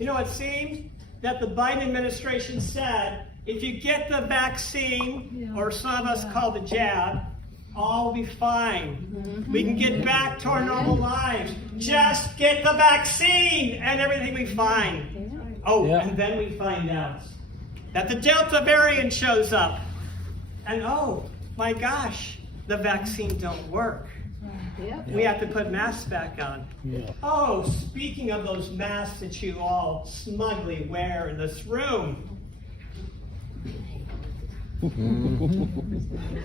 You know, it seemed that the Biden administration said, if you get the vaccine, or some of us call the jab, all will be fine. We can get back to our normal lives. Just get the vaccine and everything will be fine. Oh, and then we find out that the Delta variant shows up. And oh, my gosh, the vaccine don't work. We have to put masks back on. Oh, speaking of those masks that you all smugly wear in this room.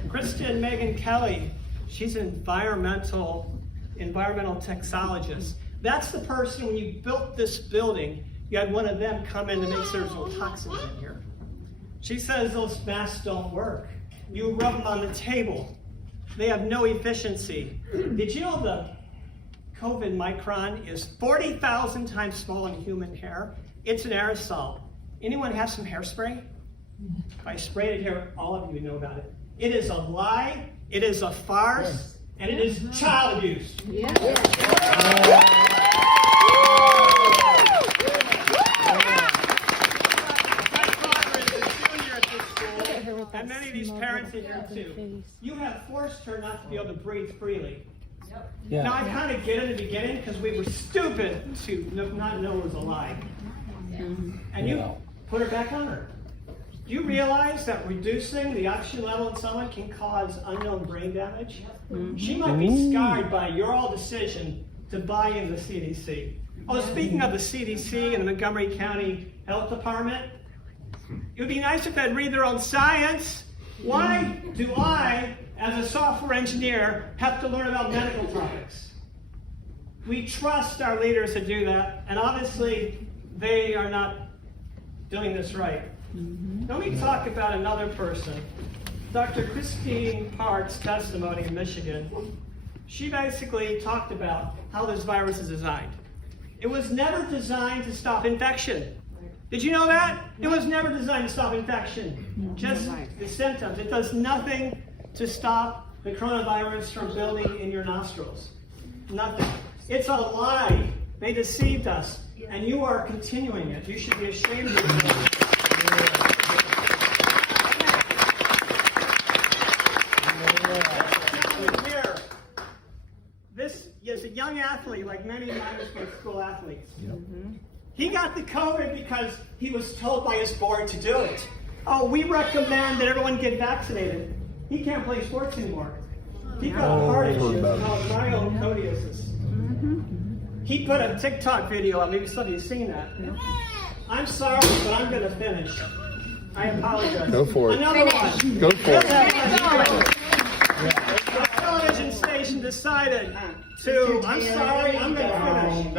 Kristen Megan Kelly, she's an environmental texologist. That's the person, when you built this building, you had one of them come in to make sure there's no toxins in here. She says those masks don't work. You rub them on the table. They have no efficiency. Did you know the COVID micron is 40,000 times smaller than human hair? It's an aerosol. Anyone have some hairspray? If I sprayed it here, all of you know about it. It is a lie, it is a farce, and it is child abuse. And many of these parents in here too. You have forced her not to be able to breathe freely. Now I kind of get in the beginning because we were stupid to not know it was a lie. And you put her back on her. Do you realize that reducing the oxygen level in someone can cause unknown brain damage? She might be scarred by your all decision to buy into the CDC. Oh, speaking of the CDC and the Montgomery County Health Department, it would be nice if they'd read their own science. Why do I, as a software engineer, have to learn about medical topics? We trust our leaders to do that, and obviously they are not doing this right. Let me talk about another person. Dr. Christine Park's testimony in Michigan. She basically talked about how this virus is designed. It was never designed to stop infection. Did you know that? It was never designed to stop infection. Just the symptoms. It does nothing to stop the coronavirus from building in your nostrils. Nothing. It's a lie. They deceived us. And you are continuing it. You should be ashamed of yourself. This is a young athlete, like many Miamisburg school athletes. He got the COVID because he was told by his board to do it. Oh, we recommend that everyone get vaccinated. He can't play sports anymore. He got a heart issue called myocardiosis. He put a TikTok video up. Maybe some of you have seen that. I'm sorry, but I'm going to finish. I apologize. Go for it. Another one. Go for it. The television station decided to, I'm sorry, I'm going to finish.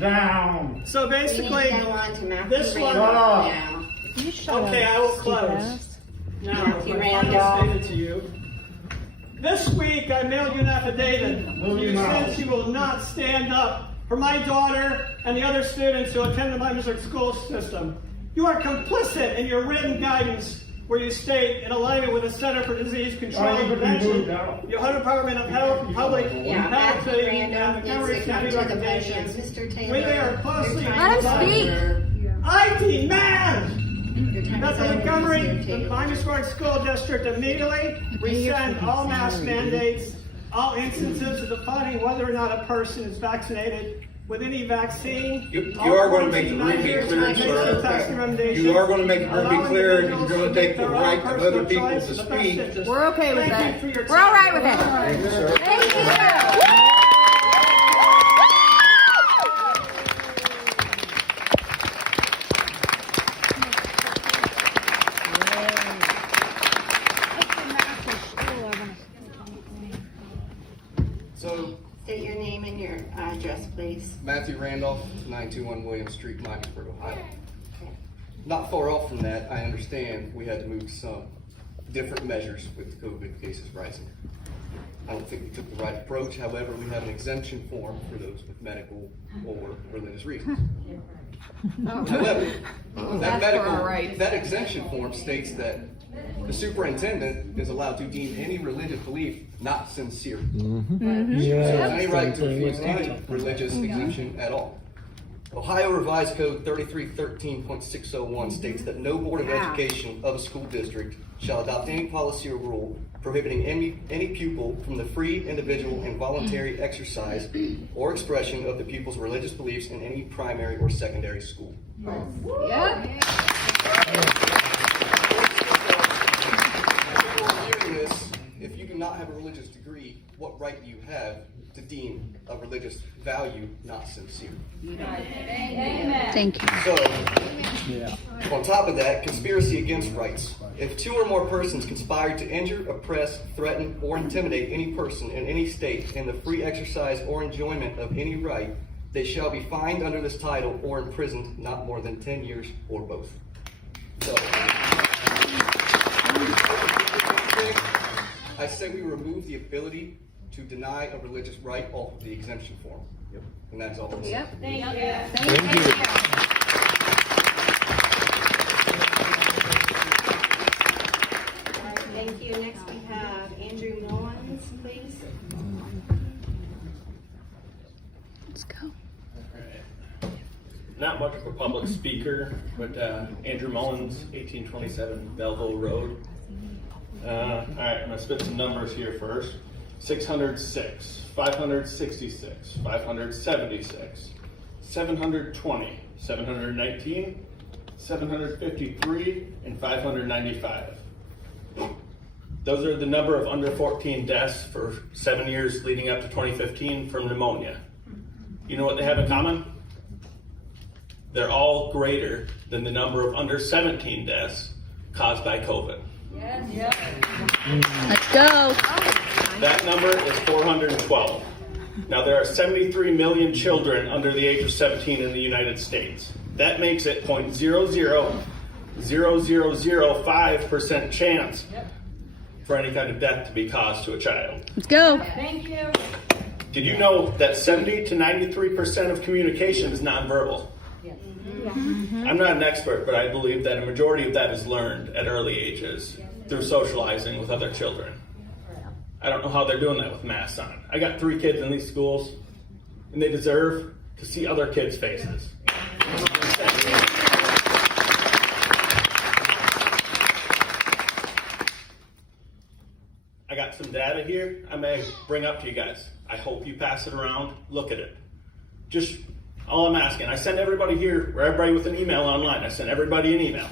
Down. So basically, this one, okay, I will close. Now, I stated to you. This week, I mailed you an affidavit. You said you will not stand up for my daughter and the other students who attend the Miamisburg school system. You are complicit in your written guidance where you state, in alignment with the Center for Disease Control and Prevention, the Ohio Department of Health, Public Health, and the Montgomery County recommendations, when they are closely I demand that the Miamisburg School District immediately rescind all mask mandates, all instances of defining whether or not a person is vaccinated with any vaccine. You are going to make the room be clear, sir. You are going to make the room be clear, and you're going to take the right of other people to speak. We're okay with that. We're all right with it. Thank you, sir. Thank you. So, state your name and your address, please. Matthew Randolph, 921 William Street, Miamisburg, Ohio. Not far off from that, I understand we had to move some different measures with the COVID cases rising. I don't think we took the right approach. However, we have an exemption form for those with medical or religious reasons. However, that exemption form states that the superintendent is allowed to deem any religious belief not sincere. So he has any right to refuse any religious exemption at all. Ohio Revised Code 3313.601 states that no Board of Wow. Education of a school district shall adopt any policy or rule prohibiting any pupil from the free, individual, and voluntary exercise or expression of the pupil's religious beliefs in any primary or secondary school. Yep. Before hearing this, if you do not have a religious degree, what right do you have to deem a religious value not sincere? Thank you. So, on top of that, conspiracy against rights. If 2 or more persons conspire to injure, oppress, threaten, or intimidate any person in any state in the free exercise or enjoyment of any right, they shall be fined under this title or imprisoned not more than 10 years or both. So, I say we remove the ability to deny a religious right off of the exemption form. And that's all I'm saying. Yep. Thank you. Thank you. Thank you. Next we have Andrew Mullins, please. Let's go. Not much of a public speaker, but Andrew Mullins, 1827 Belleville Road. All right, I'm gonna spit some numbers here first. 606, 566, 576, 720, 719, 753, and 595. Those are the number of under 14 deaths for 7 years leading up to 2015 from pneumonia. You know what they have in common? They're all greater than the number of under 17 deaths caused by COVID. Let's go. That number is 412. Now there are 73 million children under the age of 17 in the United States. That makes it 0.000005% chance for any kind of death to be caused to a child. Let's go. Thank you. Did you know that 70 to 93% of communication is nonverbal? I'm not an expert, but I believe that a majority of that is learned at early ages through socializing with other children. I don't know how they're doing that with masks on. I got 3 kids in these schools, and they deserve to see other kids' faces. I got some data here I may bring up to you guys. I hope you pass it around, look at it. Just all I'm asking, I sent everybody here, or everybody with an email online, I sent everybody an email.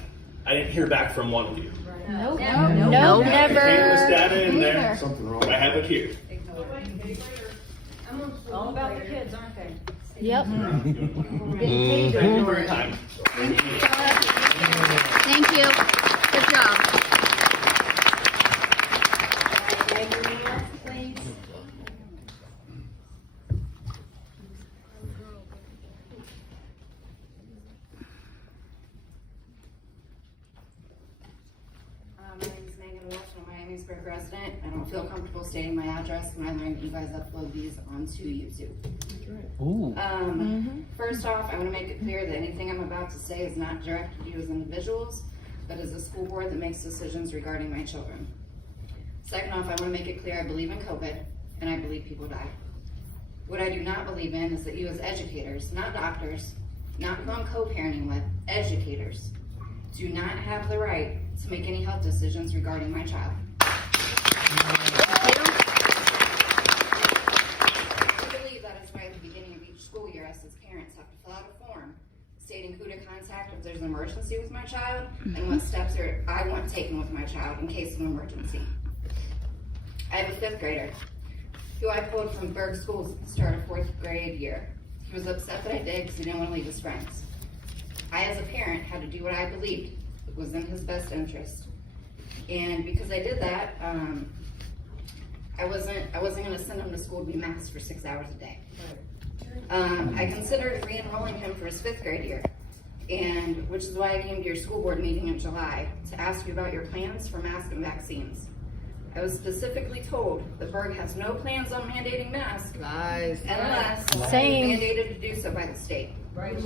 I didn't hear back from one of you. Nope. I came this data in there. Something wrong. I have it here. All about the kids, aren't they? Yep. Thank you for your time. Thank you. Good job. Gregory, please. My name is Megan Walsh. I'm a Miamisburg resident. I don't feel comfortable stating my address when I learned that you guys upload these onto YouTube. First off, I want to make it clear that anything I'm about to say is not directed to you as individuals, but as a school board that makes decisions regarding my children. Second off, I want to make it clear I believe in COVID, and I believe people die. What I do not believe in is that you as educators, not doctors, not who I'm co-parenting with, educators, do not have the right to make any health decisions regarding my child. I believe that is why at the beginning of each school year, us as parents have to fill out a form stating who to contact if there's an emergency with my child and what steps I want taken with my child in case of an emergency. I have a 5th grader who I pulled from Berg schools at the start of 4th grade year. He was upset that I did because he didn't want to leave his friends. I, as a parent, had to do what I believed was in his best interest. And because I did that, I wasn't going to send him to school to be masked for 6 hours a day. I considered re-enrolling him for his 5th grade year, and which is why I came to your school board meeting in July to ask you about your plans for masks and vaccines. I was specifically told that Berg has no plans on mandating masks unless mandated to do so by the state. Right.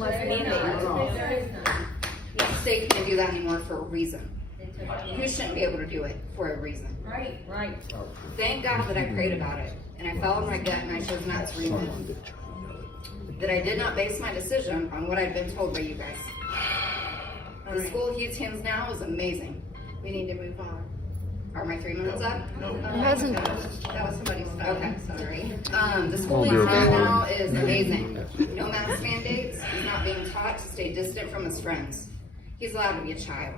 The state can't do that anymore for a reason. You shouldn't be able to do it for a reason. Right. Thank God that I prayed about it, and I followed my gut, and I chose not to remove. that I did not base my decision on what I've been told by you guys. The school he attends now is amazing. We need to move on. Are my 3 minutes up? No. hasn't. That was somebody's phone. Okay. Sorry. The school he attends now is amazing. No mask mandates. He's not being taught to stay distant from his friends. He's allowed to be a child.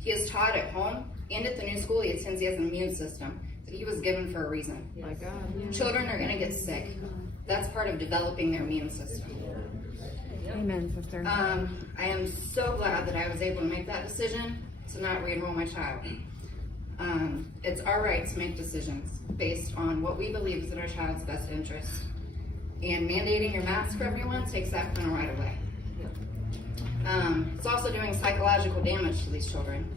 He is taught at home and at the new school he attends he has an immune system that he was given for a reason. My God. Children are going to get sick. That's part of developing their immune system. Amen, sister. I am so glad that I was able to make that decision to not re-enroll my child. It's our right to make decisions based on what we believe is in our child's best interest. And mandating your mask for everyone takes that kind of right away. It's also doing psychological damage to these children.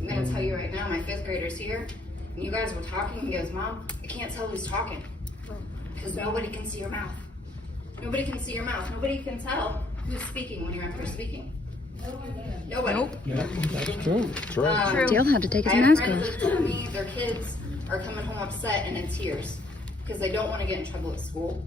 I'm going to tell you right now, my 5th grader's here, and you guys were talking, he goes, Mom, I can't tell who's talking, because nobody can see your mouth. Nobody can see your mouth. Nobody can tell who's speaking when you're up there speaking. Nobody. Nope. That's true. That's right. Dale had to take his I have mask friends off. that tell me their kids are coming home upset and in tears because they don't want to get in trouble at school,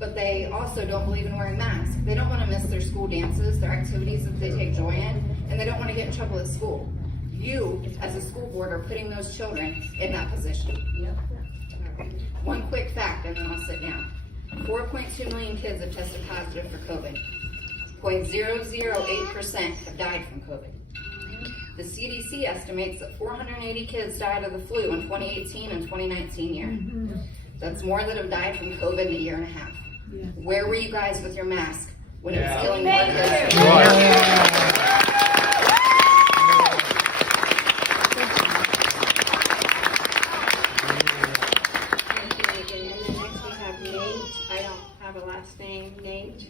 but they also don't believe in wearing masks. They don't want to miss their school dances, their activities that they take joy in, and they don't want to get in trouble at school. You, as a school board, are putting those children in that position. One quick fact, and then I'll sit down. 4.2 million kids have tested positive for COVID. 0.008% have died from COVID. The CDC estimates that 480 kids died of the flu in 2018 and 2019 year. That's more that have died from COVID in a year and a half. Where were you guys with your mask when it was killing more kids? And then next we have Nate. I don't have a last name. Nate.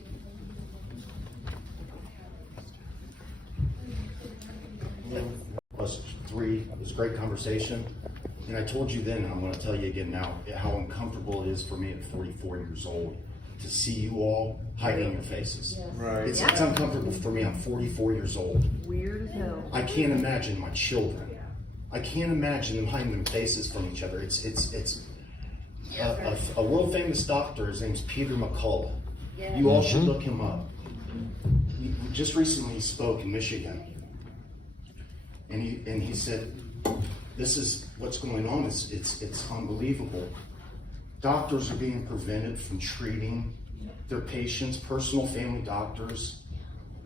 Plus 3, it was a great conversation. And I told you then, and I'm going to tell you again now, how uncomfortable it is for me at 44 years old to see you all hiding your faces. Right. It's uncomfortable for me. I'm 44 years old. Weird as hell. I can't imagine my children. I can't imagine them hiding their faces from each other. It's a world famous doctor. His name's Peter McCullough. You all should look him up. He just recently spoke in Michigan. And he said, this is what's going on. It's unbelievable. Doctors are being prevented from treating their patients, personal family doctors.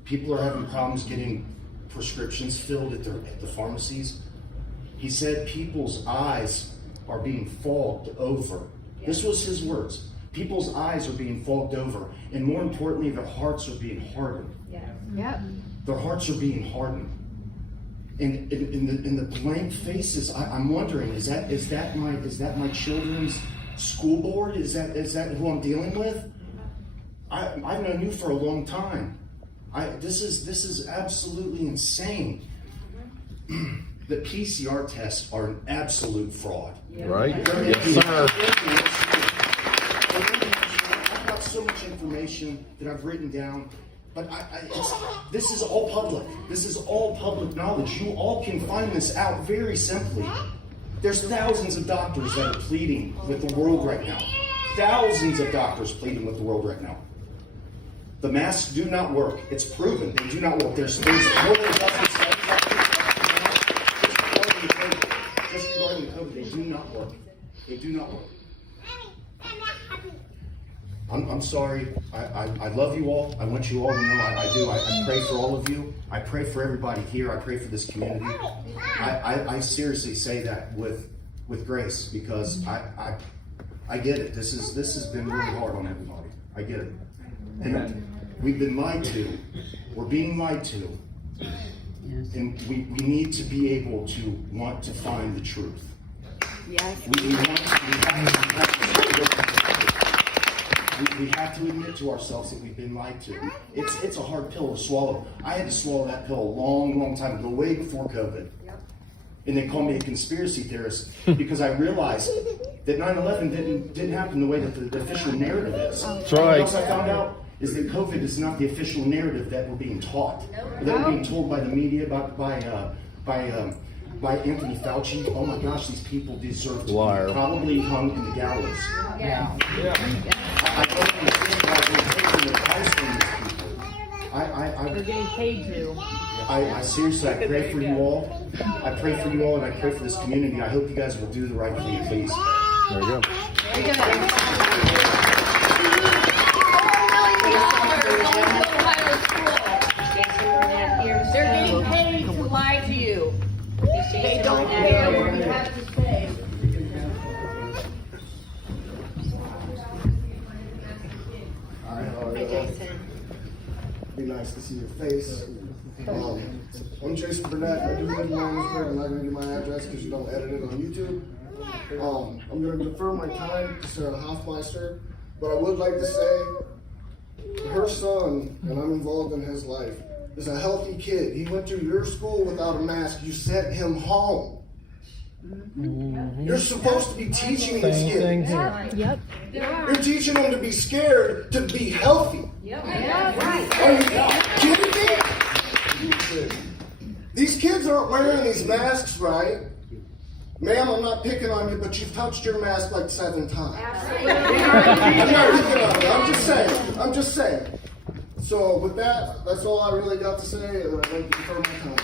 People are having problems getting prescriptions filled at the pharmacies. He said people's eyes are being fogged over. This was his words. People's eyes are being fogged over. And more importantly, their hearts are being hardened. Yep. Their hearts are being hardened. And in the blank faces, I'm wondering, is that my children's school board? Is that who I'm dealing with? I've known you for a long time. This is absolutely insane. The PCR tests are an absolute fraud. Right? Yes, sir. I've got so much information that I've written down. But this is all public. This is all public knowledge. You all can find this out very simply. There's thousands of doctors that are pleading with the world right now. Thousands of doctors pleading with the world right now. The masks do not work. It's proven they do not work. There's more than a dozen studies just regarding COVID. They do not work. They do not work. I'm sorry. I love you all. I want you all to know I do. I pray for all of you. I pray for everybody here. I pray for this community. I seriously say that with grace because I get it. This has been really hard on everybody. I get it. And we've been lied to. We're being lied to. And we need to be able to want to find the truth. Yes. We have to admit to ourselves that we've been lied to. It's a hard pill to swallow. I had to swallow that pill a long time ago, way before COVID. And they called me a conspiracy theorist because I realized that 9/11 didn't happen the way that the official narrative is. That's right. What else I found out is that COVID is not the official narrative that we're being taught. That we're being told by the media, by Anthony Fauci. Oh my gosh, these people deserve to be probably hung in the gallows. Yeah. I don't understand how counseling these people. They're getting paid to. I seriously, I pray for you all. I pray for you all, and I pray for this community. I hope you guys will do the right thing, please. There you go. Very good. They're getting paid to lie to you. They don't care what you have to say. Hi, Jason. Be nice to see your face. I'm Jason Burnett. I do live in Miamisburg. I'm not going to give my address because you don't edit it on YouTube. I'm going to defer my time to Sarah Hoffmeister, but I would like to say her son, and I'm involved in his life, is a healthy kid. He went to your school without a mask. You sent him home. You're supposed to be teaching these Same thing kids. here. Yep. You're teaching them to be scared to be healthy. Right. Are you kidding me? These kids aren't wearing these masks right. Ma'am, I'm not picking on you, but you've touched your mask like 7 times. I'm not picking on you. I'm just saying. So with that, that's all I really got to say, and I'd like to defer my time.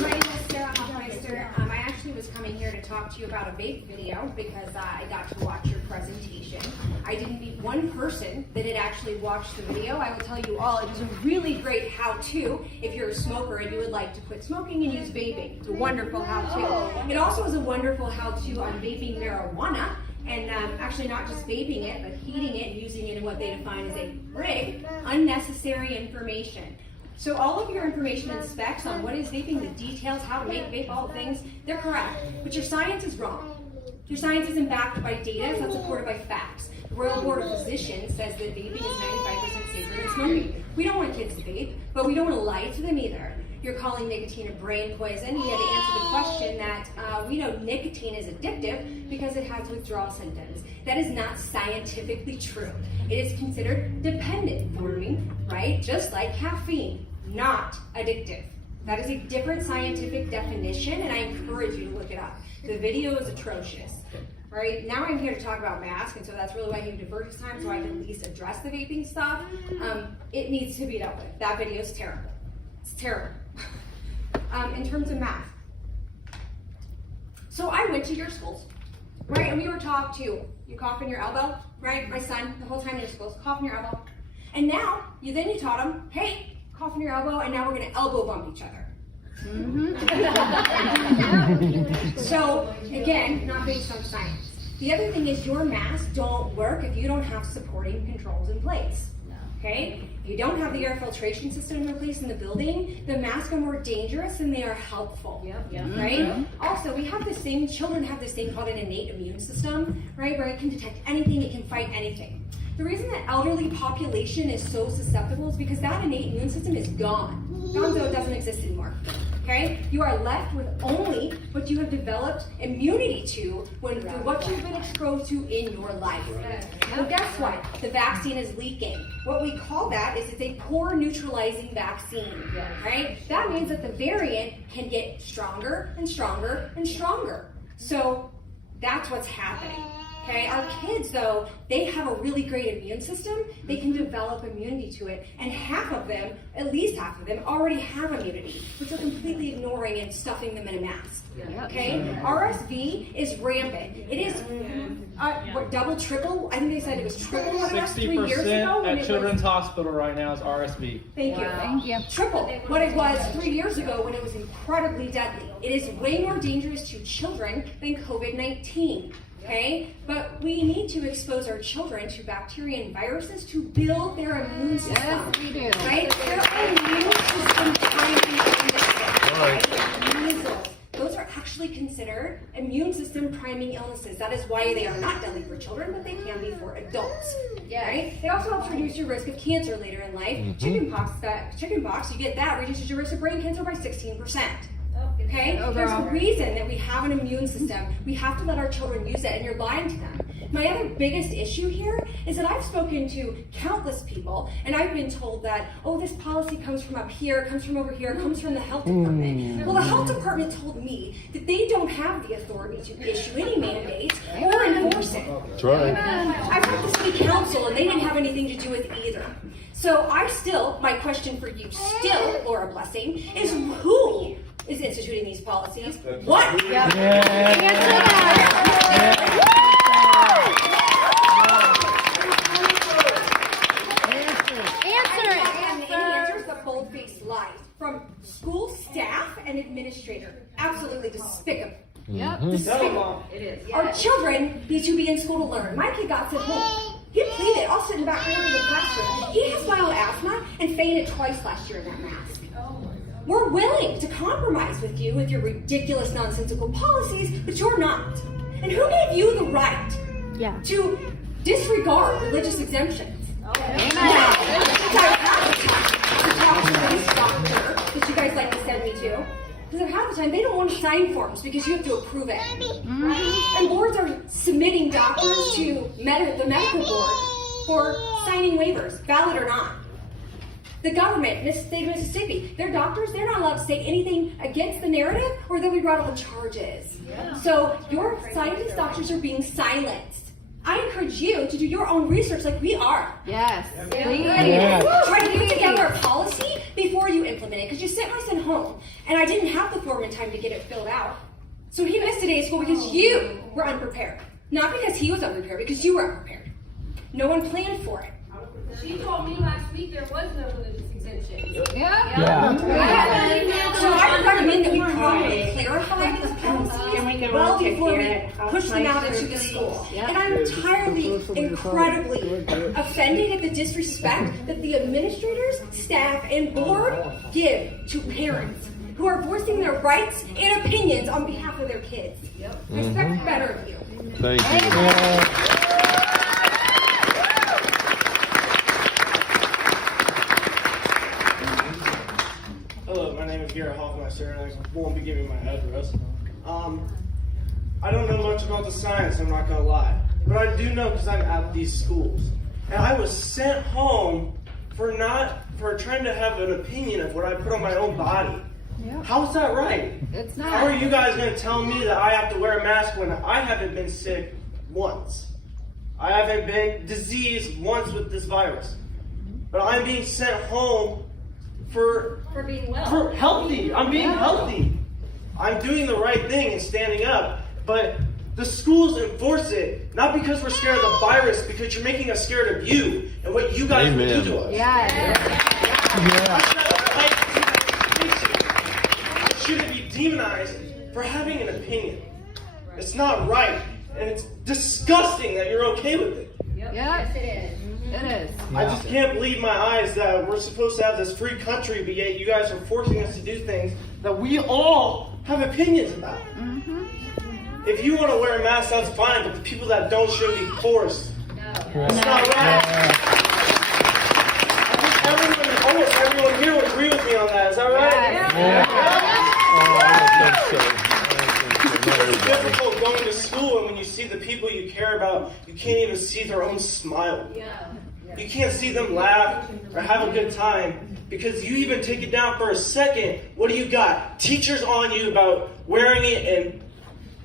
My name is Sarah Hoffmeister. I actually was coming here to talk to you about a vape video because I got to watch your presentation. I didn't meet one person that had actually watched the video. I will tell you all, it was a really great how-to if you're a smoker and you would like to quit smoking and use vaping. It's a wonderful how-to. It also is a wonderful how-to on vaping marijuana. And actually not just vaping it, but heating it and using it in what they define as a rig, unnecessary information. So all of your information and specs on what is vaping, the details, how to make vape, all the things, they're correct. But your science is wrong. Your science isn't backed by data, it's not supported by facts. The Royal Board of Physicians says that vaping is 95% safer than smoking. We don't want kids to vape, but we don't want to lie to them either. You're calling nicotine a brain poison. You had to answer the question that we know nicotine is addictive because it has withdrawal symptoms. That is not scientifically true. It is considered dependent forming, right? Just like caffeine, not addictive. That is a different scientific definition, and I encourage you to look it up. The video is atrocious. Right? Now I'm here to talk about masks, and so that's really why I need to divert this time so I can at least address the vaping stuff. It needs to be dealt with. That video is terrible. It's terrible. In terms of math. So I went to your schools, right? And we were taught to, you cough in your elbow, right? My son, the whole time in your schools, cough in your elbow. And now, you taught him, hey, cough in your elbow, and now we're gonna elbow bump each other. So, again, not based on science. The other thing is your masks don't work if you don't have supporting controls in place. Okay? If you don't have the air filtration system in place in the building, the masks are more dangerous than they are helpful. Right? Also, we have this thing, children have this thing called an innate immune system, right? Where it can detect anything, it can fight anything. The reason that elderly population is so susceptible is because that innate immune system is gone. Gonzo doesn't exist anymore. Okay? You are left with only what you have developed immunity to through what you've been exposed to in your life. Well, guess what? The vaccine is leaking. What we call that is it's a poor neutralizing vaccine. Right? That means that the variant can get stronger and stronger and stronger. So that's what's happening. Okay, our kids though, they have a really great immune system. They can develop immunity to it, and half of them, at least half of them, already have immunity, which we're completely ignoring and stuffing them in a mask. Okay, RSV is rampant. It is double, triple. I think they said it was triple what it was 3 years ago. 60% at Children's Hospital right now is RSV. Thank you. Thank you. Triple what it was 3 years ago when it was incredibly deadly. It is way more dangerous to children than COVID-19. Okay, but we need to expose our children to bacteria and viruses to build their immune system. Yes, we do. Right? Their immune system priming illnesses. Right? Measles. Those are actually considered immune system priming illnesses. That is why they are not deadly for children, but they can be for adults. Right? It also helps reduce your risk of cancer later in life. Chickenpox, you get that reduces your risk of brain cancer by 16%. okay? There's a reason that we have an immune system. We have to let our children use it, and you're lying to them. My other biggest issue here is that I've spoken to countless people, and I've been told that, oh, this policy comes from up here, comes from over here, comes from the health department. Well, the health department told me that they don't have the authority to issue any mandates or enforce it. That's right. I've talked to city council, and they didn't have anything to do with either. So my question for you still, Laura Blessing, is who is instituting these policies? What? Answer that. And the answers, the bold-faced lies from school staff and administrator. Absolutely despicable. Yep. Despicable. It is. Our children need to be in school to learn. My kid got sent home. He pleaded. I'll sit in the back corner of the classroom. He has mild asthma and fainted twice last year in that mask. We're willing to compromise with you with your ridiculous, nonsensical policies, but you're not. And who gave you the right to disregard religious exemptions? That you guys like to send me to. Because half the time they don't want to sign forms because you have to approve it. And boards are submitting doctors to the medical board for signing waivers, valid or not. The government, the state of Mississippi, their doctors, they're not allowed to say anything against the narrative or they'll be brought on charges. So your scientist doctors are being silenced. I encourage you to do your own research like we are. Yes. Try to put together a policy before you implement it, because you sent my son home, and I didn't have the form in time to get it filled out. So he missed a day of school because you were unprepared. Not because he was unprepared, because you were unprepared. No one planned for it. She told me last week there was no religious exemption. So I would recommend that we probably clarify these policies well before we push them out into the school. And I'm entirely, incredibly offended at the disrespect that the administrators, staff, and board give to parents who are voicing their rights and opinions on behalf of their kids. I expect better of you. Thank you. Hello, my name is Garrett Hoffmeister, and I won't be giving my address. I don't know much about the science, I'm not going to lie. But I do know because I'm at these schools. And I was sent home for trying to have an opinion of what I put on my own body. How is that right? It's not. How are you guys going to tell me that I have to wear a mask when I haven't been sick once? I haven't been diseased once with this virus. But I'm being sent home for being well. For healthy. I'm being healthy. I'm doing the right thing and standing up. But the schools enforce it, not because we're scared of the virus, because you're making us scared of you and what you guys will do to us. I shouldn't be demonized for having an opinion. It's not right, and it's disgusting that you're okay with it. Yes, it is. It is. I just can't believe my eyes that we're supposed to have this free country, but yet you guys are forcing us to do things that we all have opinions about. If you want to wear a mask, that's fine, but the people that don't shouldn't be forced. It's not right. I think almost everyone here would agree with me on that. Is that right? It's difficult going to school, and when you see the people you care about, you can't even see their own smile. You can't see them laugh or have a good time because you even take it down for a second. What do you got? Teachers on you about wearing it and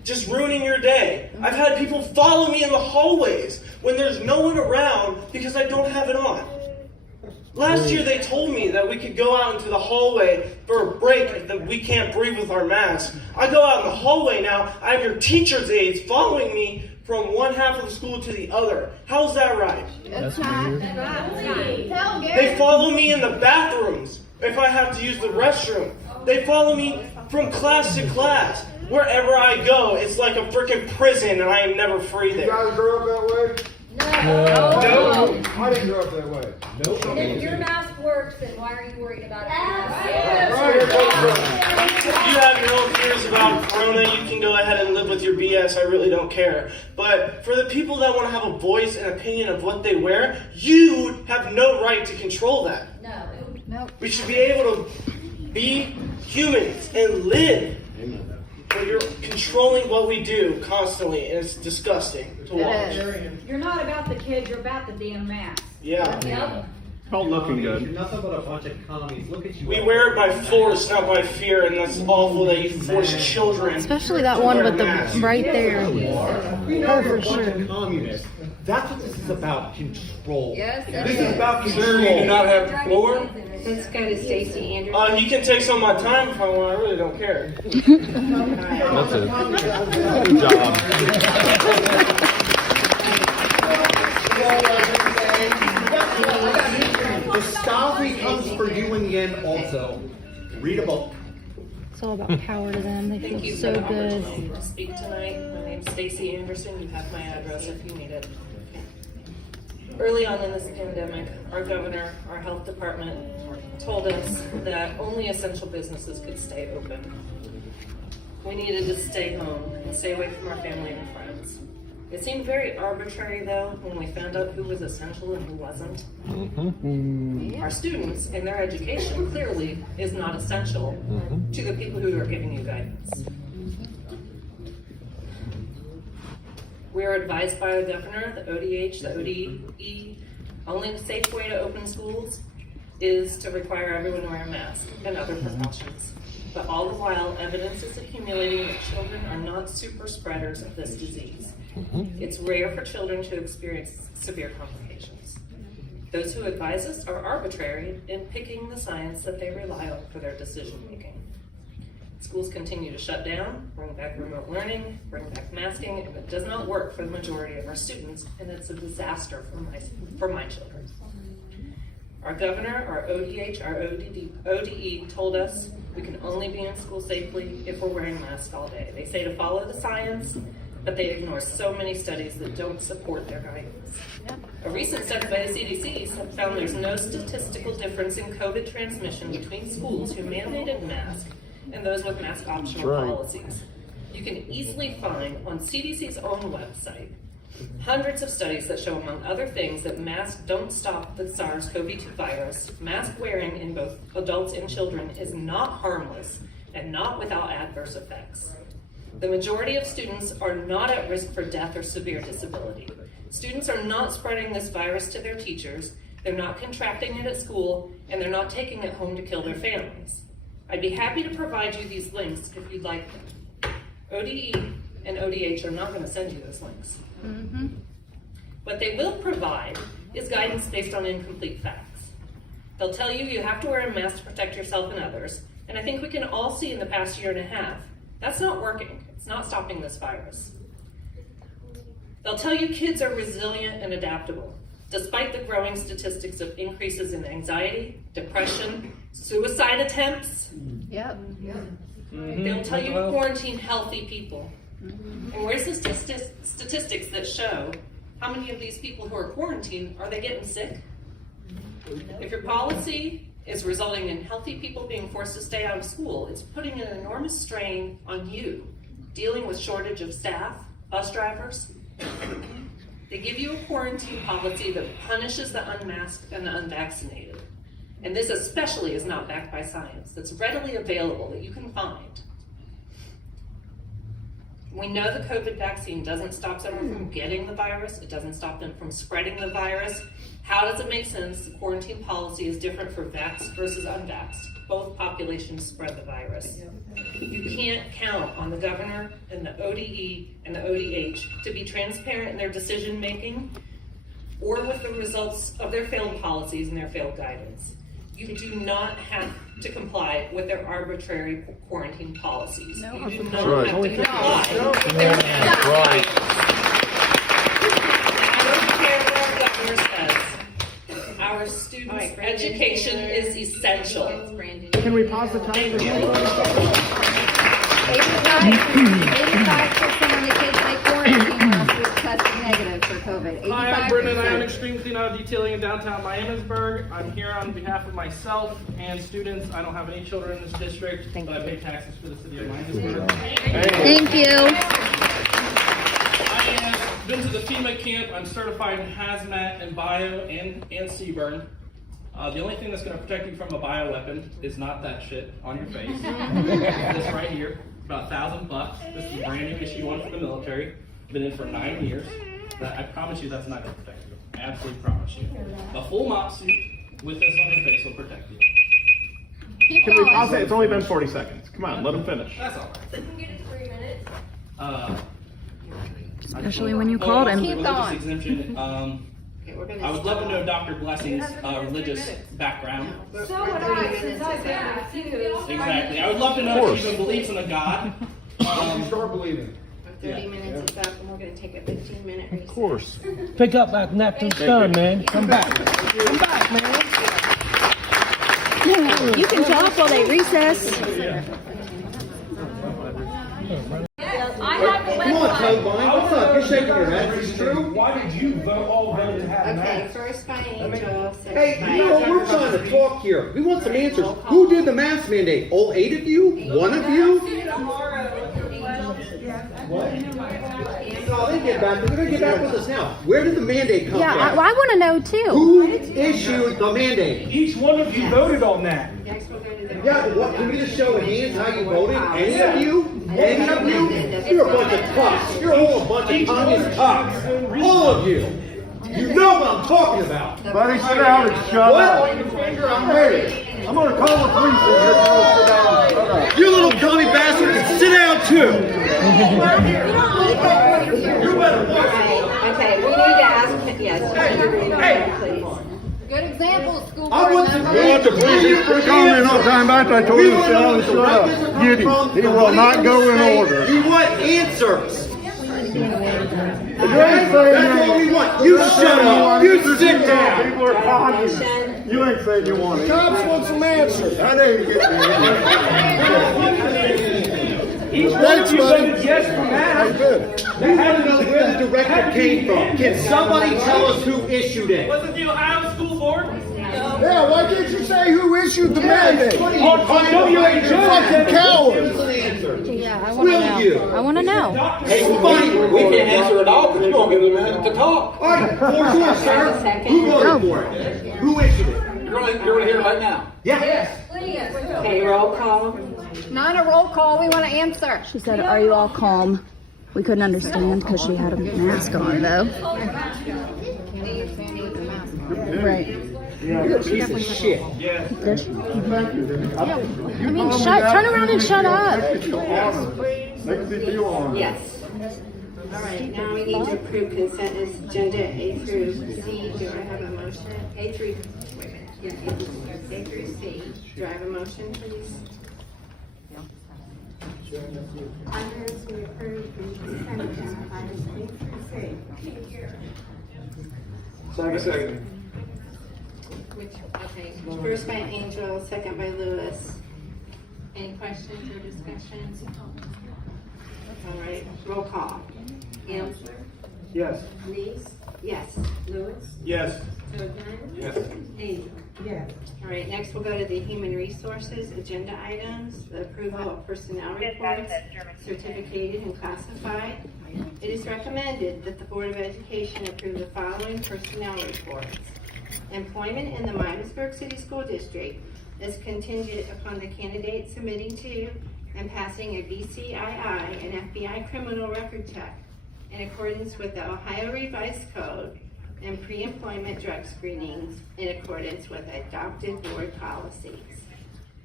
just ruining your day. I've had people follow me in the hallways when there's no one around because I don't have it on. Last year they told me that we could go out into the hallway for a break, that we can't breathe with our masks. I go out in the hallway now, I have your teacher's aides following me from one half of the school to the other. How's that right? That's not. They follow me in the bathrooms if I have to use the restroom. They follow me from class to class. Wherever I go, it's like a freaking prison and I am never free there. You guys grow up that way? No. I didn't grow up that way. And if your mask works, then why are you worried about it? If you have your own fears about Corona, you can go ahead and live with your BS. I really don't care. But for the people that want to have a voice and opinion of what they wear, you have no right to control that. No. We should be able to be humans and live Amen. But you're controlling what we do constantly, and it's disgusting to watch. You're not about the kids, you're about the damn mask. Yeah. Yep. All looking You're good. nothing but a bunch of commies. Look at you. We wear it by force, not by fear, and that's awful that you force children. Especially that to one wear with the masks. right there. Her for sure. Communists. That's what this is about. Control. Yes, This is about Sir, you do control. not have the floor. Let's go to Stacy Anderson. You can take some of my time if I want. I really don't care. That's it. Good job. The scholarly comes for you in the end also. Read a book. It's all about power to them. They Thank you feel for so the good. opportunity to speak tonight. My name's Stacy Anderson. You have my address if you need it. Early on in this pandemic, our governor, our health department told us that only essential businesses could stay open. We needed to stay home and stay away from our family and friends. It seemed very arbitrary though when we found out who was essential and who wasn't. Our students and their education clearly is not essential to the people who are giving you guidance. We are advised by our governor, the ODH, the ODE, only the safe way to open schools is to require everyone to wear a mask and other precautions. But all the while, evidence is accumulating that children are not super spreaders of this disease. It's rare for children to experience severe complications. Those who advise us are arbitrary in picking the science that they rely on for their decision making. Schools continue to shut down, bring back remote learning, bring back masking, and it does not work for the majority of our students, and it's a disaster for my children. Our governor, our ODH, our ODE told us we can only be in school safely if we're wearing masks all day. They say to follow the science, but they ignore so many studies that don't support their guidance. A recent study by the CDC found there's no statistical difference in COVID transmission between schools who mandated masks and those with mask optional policies. You can easily find on CDC's own website hundreds of studies that show, among other things, that masks don't stop the SARS-CoV-2 virus. Mask wearing in both adults and children is not harmless and not without adverse effects. The majority of students are not at risk for death or severe disability. Students are not spreading this virus to their teachers, they're not contracting it at school, and they're not taking it home to kill their families. I'd be happy to provide you these links if you'd like them. ODE and ODH are not going to send you those links. What they will provide is guidance based on incomplete facts. They'll tell you you have to wear a mask to protect yourself and others, and I think we can all see in the past year and a half, that's not working. It's not stopping this virus. They'll tell you kids are resilient and adaptable, despite the growing statistics of increases in anxiety, depression, suicide attempts. Yep. They'll tell you to quarantine healthy people. And where's the statistics that show how many of these people who are quarantined, are they getting sick? If your policy is resulting in healthy people being forced to stay out of school, it's putting an enormous strain on you, dealing with shortage of staff, bus drivers. They give you a quarantine policy that punishes the unmasked and the unvaccinated. And this especially is not backed by science that's readily available that you can find. We know the COVID vaccine doesn't stop someone from getting the virus. It doesn't stop them from spreading the virus. How does it make sense the quarantine policy is different for vaxxed versus unvaxxed? Both populations spread the virus. You can't count on the governor and the ODE and the ODH to be transparent in their decision making or with the results of their failed policies and their failed guidance. You do not have to comply with their arbitrary quarantine policies. You do not have to comply with their Right. I don't care what our governor says. Our students' education is essential. Can we pause the time? 85% of the kids they quarantine last week tested negative for COVID. Hi, I'm Brendan. I own 85%. Extreme Clean Auto Detailing in downtown Miamisburg. I'm here on behalf of myself and students. I don't have any children in this district, but I pay taxes for the city of Miamisburg. Thank you. I have been to the FEMA camp. I'm certified in hazmat and bio and CBRN. The only thing that's going to protect you from a bioweapon is not that shit on your face. This right here. about $1,000. This is a brand new issue one for the military. Been in for 9 years. I promise you that's not going to protect you. I absolutely promise you. A full mop suit with this on your face will protect you. Can we pause it? It's only been 40 seconds. Come on, let him finish. That's all right. You can get it 3 minutes. Especially when you called him. Keep going. Exemption. Okay, we're gonna I would love to stop. know Dr. Blessing's religious background. So would I, since I've been refused. Exactly. I would love to know if she even believes in a God. Start believing. 30 minutes is up, and we're gonna take a 15-minute recess. Of course. Pick up back after it's done, man. Come back. Come back, man. You can talk while they recess. Come on, Tugvine. What's up? You're shaking your head. Is this true? Why did you all vote to have Okay, first by Angel, second Hey, by you know, we're trying to talk here. We want some answers. Who did the mask mandate? All 8 of you? 1 of you? What? No, they get back. They're going to get back with us now. Where did the mandate come Yeah, from? I want to know too. Who issued the mandate? Each one of you voted on that. Next we'll go to the. Yeah, but what, can we just show of hands how you voted? Any of you? Any of you? You're a bunch of cucks. You're all a bunch of communist cucks. All of you. You know what I'm talking about. Buddy, sit down and shut What? up. Hey, I'm gonna call the police and you're gonna sit down and shut up. You little commie bastard can sit down too. You better watch it. Okay, we need to ask, yes. Please. Good example, school I want to Please call me another time back. I told you to sit down and shut up. Get him. He will not go in order. We want answers. You ain't saying That's what we want. You shut up. You sit down. People are talking. You ain't saying you want it. Cops want some answers. I know you get Thanks, buddy. Yes from that. We want to know where the directive came from. Can somebody tell us who issued it? Was it the Ohio School Board? Yeah, why didn't you say who issued the mandate? What are you You fucking coward. Yeah, I want to know. I want to know. Hey, buddy, We can't answer it all because you don't give them a minute to talk. All right, for sure, sir. Who voted for it? Who issued it? You're going to hear it right now. Yes. Okay, roll call. Not a roll call. We want to answer. She said, "Are you all calm?" We couldn't understand because she had a mask on, though. Right. You're a piece of shit. Does she? I mean, turn around and shut up. Yes. All right, now we need to approve consent agenda A through C. Do I have a motion? A through, wait a minute. Yeah, A through C. Do I have a motion, please? I move to approve the consent agenda items A through C. Second. Okay, first by Angel, second by Lewis. Any questions or discussions? All right, roll call. Answer. Yes. Reese? Yes. Lewis? Yes. Tobin? Yes. Angel? Yes. All right, next we'll go to the human resources agenda items, the approval of personnel reports, certificated and classified. It is recommended that the Board of Education approve the following personnel reports. Employment in the Miamisburg City School District is contingent upon the candidate submitting to and passing a BCII and FBI criminal record check in accordance with the Ohio Revised Code and pre-employment drug screenings in accordance with adopted board policies.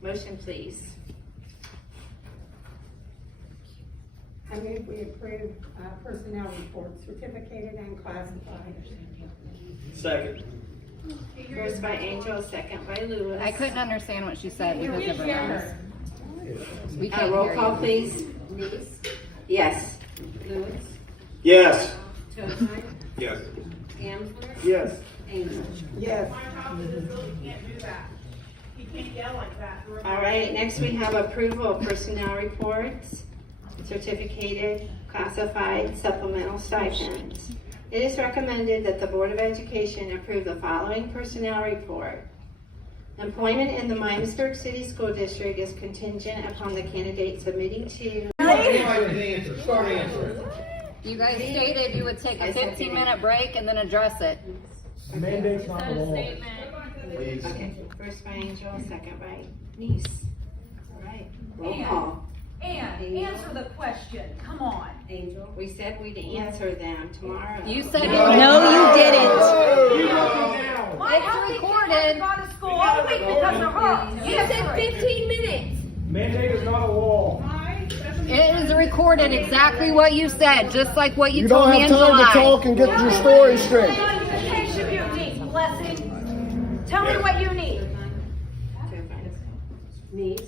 Motion, please. I move we approve personnel reports, certificated and classified. Second. First by Angel, second by Lewis. I couldn't understand what she said because of her mask. We can't Roll hear call, you. please. Yes. Lewis? Yes. Tobin? Yes. Amsler? Yes. Angel? Yes. All right, next we have approval of personnel reports, certificated, classified, supplemental stipends. It is recommended that the Board of Education approve the following personnel report. Employment in the Miamisburg City School District is contingent upon the candidate submitting to. Start answering. You guys stated you would take a 15-minute break and then address it. Mandate's not the law. Okay, first by Angel, second by Niece. All right, roll call. Ann, answer the question. Come on. Angel, we said we'd answer them tomorrow. You said it. No, you didn't. It's recorded. Gone to school all week because of her. You said 15 minutes. Mandate is not a law. It is recorded exactly what you said, just like what you You told don't me have in time July. to talk and get your story straight. Qualification you need, Blessing. Tell me what you need. Niece?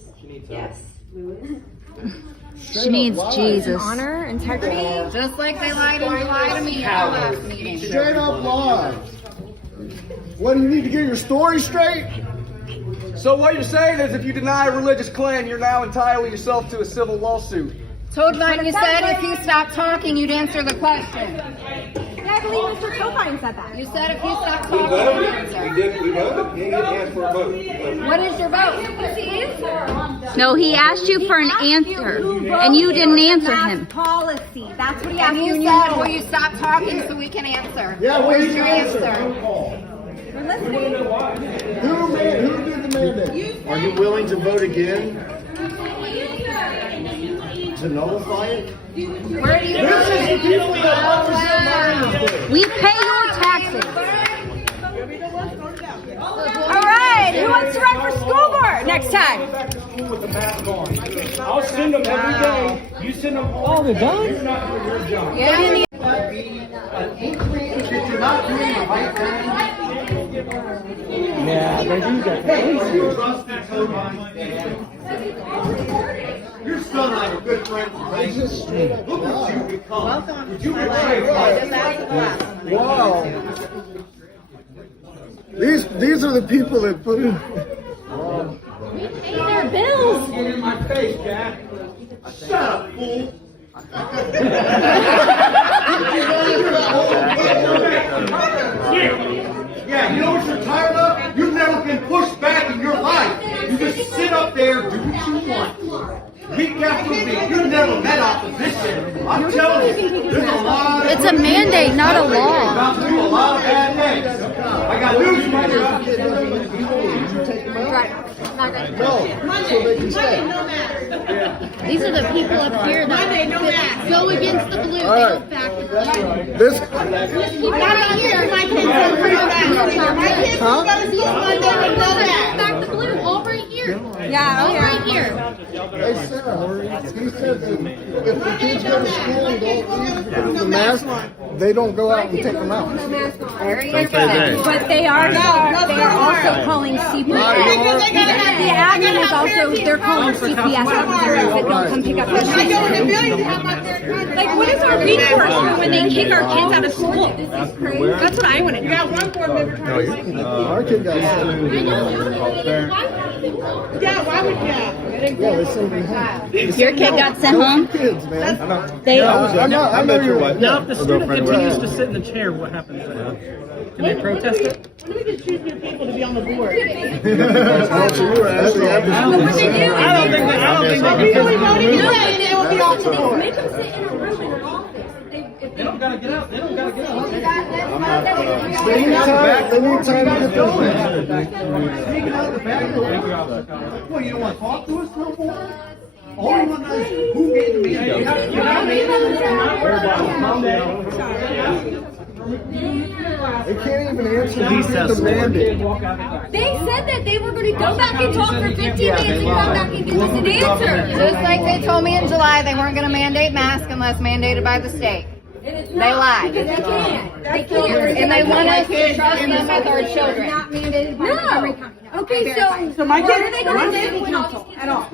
Yes. Louis? She needs Jesus. Honor, integrity. Just like they lied in July to me at the last meeting. Straight up lie. What, do you need to get your story straight? So what you're saying is if you deny a religious claim, you're now entitling yourself to a civil lawsuit. Told Vine, you said if you stopped talking, you'd answer the question. Yeah, I believe Mr. Copine said that. You said if you stopped talking, you'd answer. We voted. He didn't ask for a vote. What is your vote? What's the answer? No, he asked you for an answer, and you didn't answer him. Policy. That's what he asked And you. you said, will you stop talking so we can answer? Yeah, Where's your answer? We're listening. Who did the mandate? Are you willing to vote again? To nullify it? Where do you We pay your taxes. All right. Who wants to run for school board next time? I'll send them every day. You send them all the time. You're not doing your job. Yeah. Yeah, they do that. Your son and I are good friends. Look at you become. Would you Wow. These are the people that put in. Pay their bills. Get in my face, Jack. Shut up, fool. Yeah, you know what you're tired of? You've never been pushed back in your life. You just sit up there, do what you want. Week after week, you never met opposition. I'm telling you, there's a lot of... It's a mandate, not a law. About to do a lot of bad things. I got news for you. Right. Not good. No, so they can stay. These are the people up here that go against the blue. All right. They go back to the This. Not here. My kids don't bring back. My kids Huh? back to blue. All right here. Yeah, All okay. right here. Hey Sarah, he said that if the kids go to school and don't leave because of the mask, they don't go out and take them out. But they are also calling CPS. The admin is also, they're calling CPS officers that don't come pick up their kids. Like, what is our recourse when they kick our kids out of school? That's what I want to know. Yeah, one board member trying to. Our kid got sent. Yeah, why would, Yeah, they sent me home. Your kid got sent home? Kids, man. They I know your wife. Now, if the student continues to sit in the chair, what happens then? Can they protest it? When do we just choose new people to be on the board? So you were actually I don't think they Legally voting, they will be off the board. Make them sit in a room in an office. They don't gotta get out. They don't gotta get out. They need time to get those. Sneaking out the back door. Well, you don't want to talk to us no more? All you want to know is who gave the mandate. They can't even answer the mandate. They said that they were going to go back and talk for 15 minutes and come back and give us an answer. Just like they told me in July, they weren't going to mandate masks unless mandated by the state. They lied. Because they can't. They can't. And they want us to trust them with our children. Not mandated by every county. Okay, so my what kid- are they my going kid- to do at all?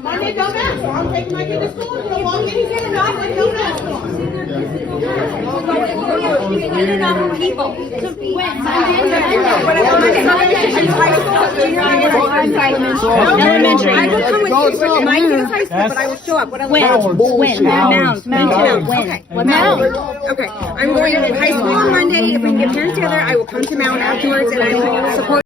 My kid don't mask, so I'm taking my kid to school, and walk in, he's gonna knock and no mask on. They're not people. Elementary. I will come with you. My kid is high school, but I will show up. What When? Mounds. Okay. What Mound? Okay. I'm going to high school on Monday. If we can get parents together, I will come to Mound afterwards and I will support.